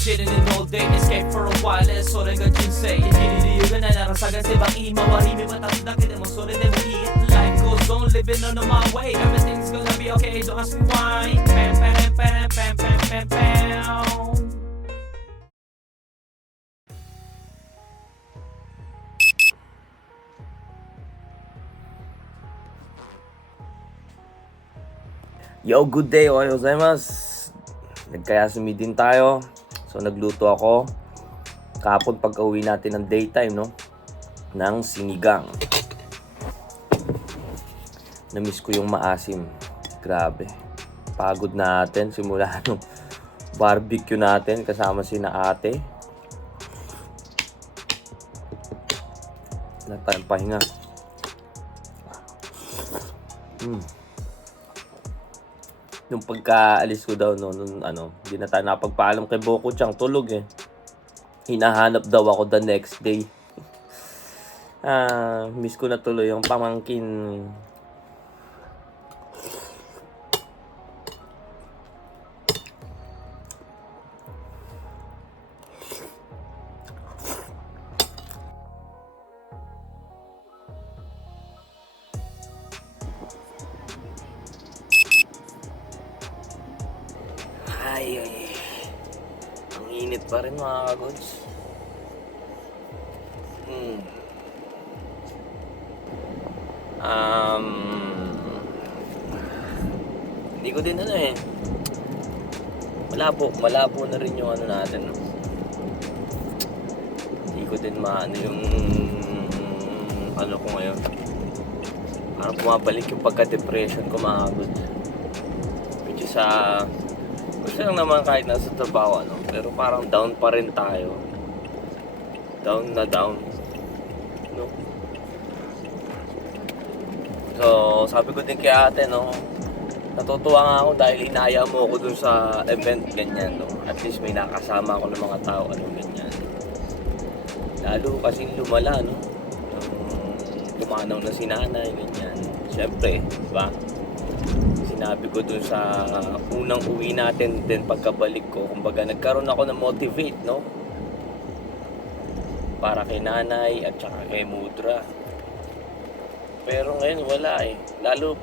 chilling in all day, escape for a while, それが人生生きる理由がないなら探せばいい周り見渡すだけでもそれでもいい Life goes on, living on my way Everything's gonna be okay, don't ask me why Pam, pam, pam, pam, pam, pam, pam Yo, good day, ohayo gozaimasu. Nagkayasumi din tayo. So, nagluto ako. Kahapon pagka-uwi natin ng daytime, no? Ng sinigang. Namiss ko yung maasim. Grabe. Pagod natin simula nung barbecue natin kasama si na ate. Wala tayong pahinga. Yung pagkaalis ko daw hindi na tayo napagpaalam kay Boko-chan, tulog eh. Hinahanap daw ako the next day. Miss ko na tuloy yung pamangkin. Ay. Ang init pa rin mga kagods. Hindi ko din malabo na rin yung natin. Hindi ko din maano yung ko ngayon. Parang bumabalik yung pagka-depression ko mga kagods. Which is gusto lang naman kahit nasa trabaho pero parang down pa rin tayo. Down na down. No? So, sabi ko din kay ate, natutuwa nga ako dahil inaya mo ako dun sa event, ganyan, At least may nakasama ako ng mga tao, ganyan. Lalo kasi lumala, Tumanaw na si nanay, ganyan. Siyempre, diba? Sinabi ko dun sa unang uwi natin din pagkabalik ko, kumbaga nagkaroon ako ng motivate, para kay nanay at saka kay Mudra. Pero ngayon wala eh. Lalo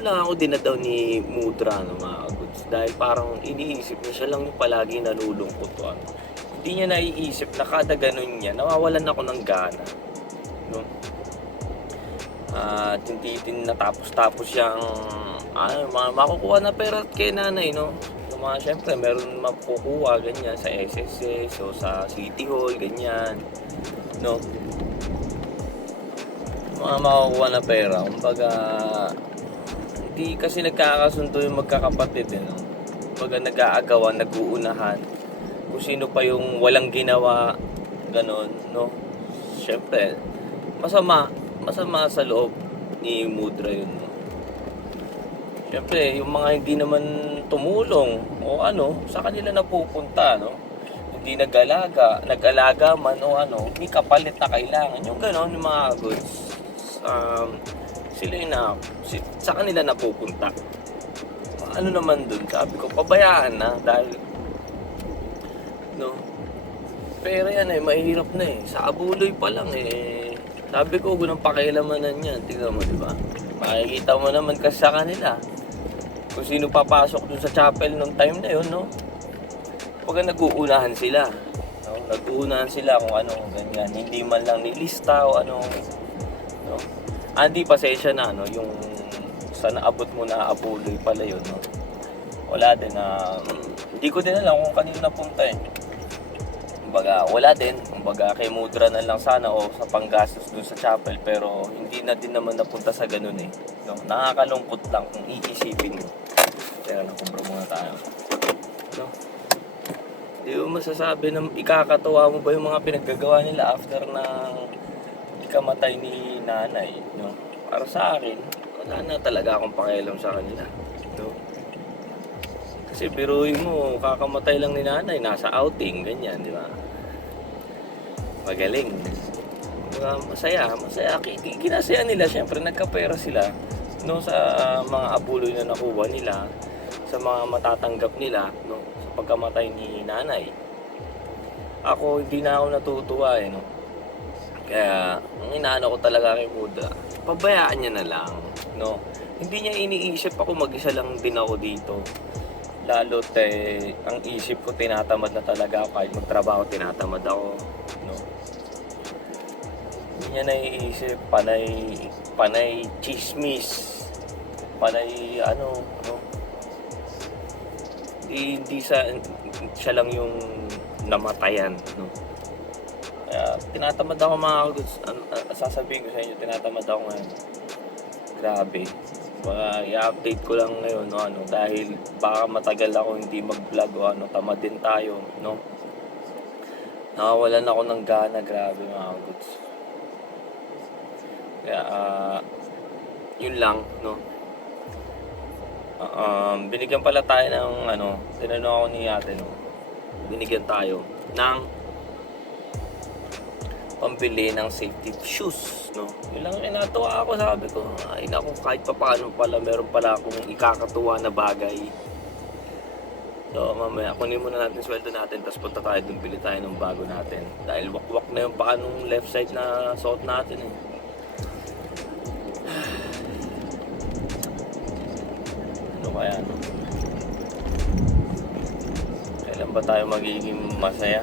lang ako dinadaw ni Mudra, mga kagods. Dahil parang iniisip niya, siya lang yung palagi nalulungkot. Hindi niya naiisip na kada ganun niya, nawawalan ako ng gana. At hindi din natapos yung makukuha na pera kay nanay, Siyempre, meron makukuha, ganyan, sa SSS o sa City Hall, ganyan, makukuha na pera. Kumbaga, hindi kasi nagkakasundo yung magkakapatid, Kumbaga, nag-aagawan, nag-uunahan. Kung sino pa yung walang ginawa, ganon, Siyempre, masama sa loob ni Mudra yun, Siyempre, yung mga hindi naman tumulong o sa kanila napupunta, Hindi nag-alaga man o may kapalit na kailangan. Yung gano'n, yung mga goods, sila sa kanila napupunta. Naman dun, sabi ko, pabayaan na dahil, Pero yan mahirap na sa abuloy pa lang Sabi ko, gunang pakialamanan yan. Tingnan mo, diba? Makikita mo naman kasi sa kanila kung sino papasok dun sa chapel nung time na yun, Pagka nag-uunahan sila. Nag-uunahan sila kung ganyan. Hindi man lang nilista o Hindi, pasensya na, yung sa naabot mo na abuloy pala yun, Wala din hindi ko din alam kung kanino napunta Kumbaga, wala din. Kumbaga, kay Mudra na lang sana o sa panggastos dun sa chapel. Pero hindi na din naman napunta sa ganun Nakakalungkot lang kung iisipin mo. Teka lang, kumpra muna tayo. Di mo masasabi na ikakatuwa mo ba yung mga pinaggagawa nila after na ikamatay ni nanay, Para sa akin, wala na talaga akong pakialam sa kanila, Kasi biruin mo, kakamatay lang ni nanay, nasa outing, ganyan, di ba? Magaling. Masaya. Kinasaya nila, syempre, nagkapera sila, sa mga abuloy na nakuha nila, sa mga matatanggap nila, sa pagkamatay ni nanay. ako hindi na ako natutuwa eh, no? Kaya, ang inaano ko talaga kay Muda, pabayaan niya na lang, no? Hindi niya iniisip ako, mag-isa lang din ako dito. Lalo't ang isip ko tinatamad na talaga ako, kahit magtrabaho tinatamad ako, no? Hindi niya naiisip, panay chismis, panay ano, no? Hindi siya lang yung namatayan, no? Kaya tinatamad ako mga goods. Sasabihin ko sa inyo, tinatamad ako ngayon. Grabe. Baka i-update ko lang ngayon, no, ano, dahil baka matagal ako hindi mag-vlog o ano, tamad din tayo, no? Nakawalan ako ng gana, grabe mga goods. Kaya, yun lang, no? Binigyan pala tayo ng, ano, tinanong ako ni ate, no? Binigyan tayo ng pambili ng safety shoes, no? Yun lang natuwa ako, sabi ko, ay naku, kahit pa paano pala, meron pala akong ikakatuwa na bagay. So, mamaya, kunin muna natin sweldo natin, tapos punta tayo dun, bili tayo ng bago natin. Dahil wakwak na yung paa nung left side na suot natin, eh. Ano kaya, no? Kailan ba tayo magiging masaya?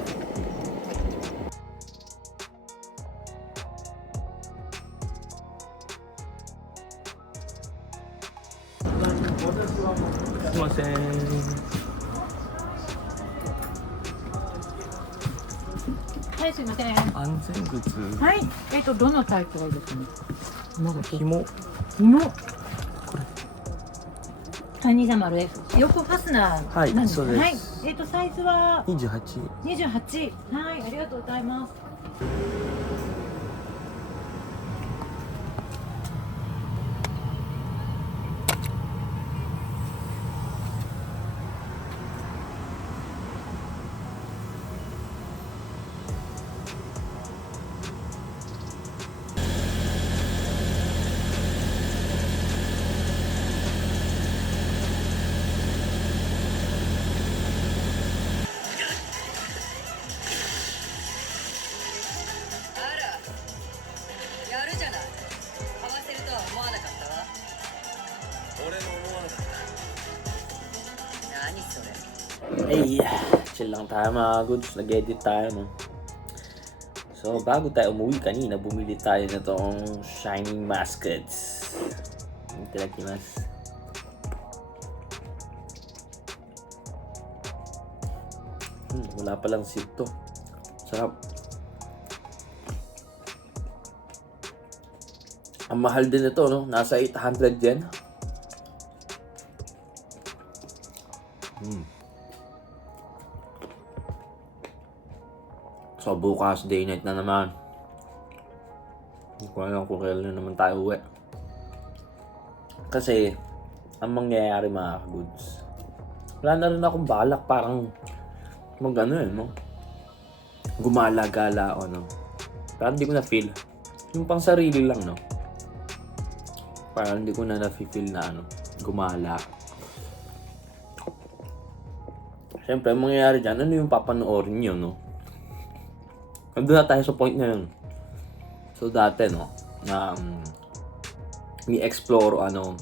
はい、すいません。安全靴、はい、どのタイプがいいですかね。紐、紐。これ。230 F。横ファスナーはいなんですね。そうですはい、サイズは28。 28。はい、ありがとうございます。やるじゃない。合わせるとは思わなかったわ。俺も思わなか何それ。った。Ay, chill lang tayo mga goods. Nag-edit tayo, no? So, bago tayo umuwi kanina, bumili tayo na itong Shining Mascots. Itadakimasu. Wala palang seat to. Sarap. Ang mahal din ito, no? Nasa 800 yen. So, bukas, day night na naman. Hindi ko alam kung kailan na naman tayo uwi. Kasi, ang mangyayari mga goods, wala na rin akong balak parang mag-ano no? Gumala-gala o no? Parang hindi ko na-feel. Yung pang sarili lang, no? Parang hindi ko na na-feel na ano, gumala. Siyempre, ang mangyayari dyan, ano yung papanoorin nyo, no? Nandun na tayo sa point na yun. So, dati, no? Na, ni-explore, ano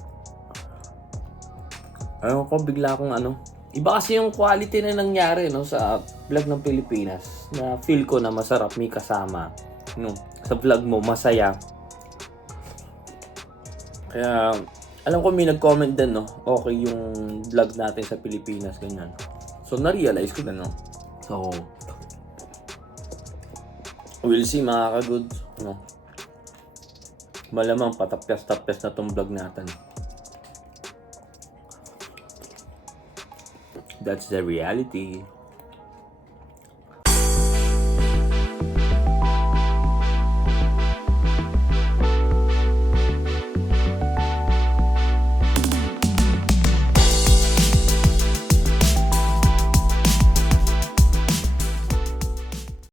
ko, bigla akong ano, iba kasi yung quality na nangyari, no? Sa vlog ng Pilipinas. Na feel ko na masarap, may kasama. No? Sa vlog mo, masaya. Kaya, alam ko may nag-comment din, no? Okay yung vlog natin sa Pilipinas, ganyan. So, na-realize ko na, no? So, we'll see mga ka-goods, no? Malamang patapyas-tapyas na tong vlog natin. That's the reality.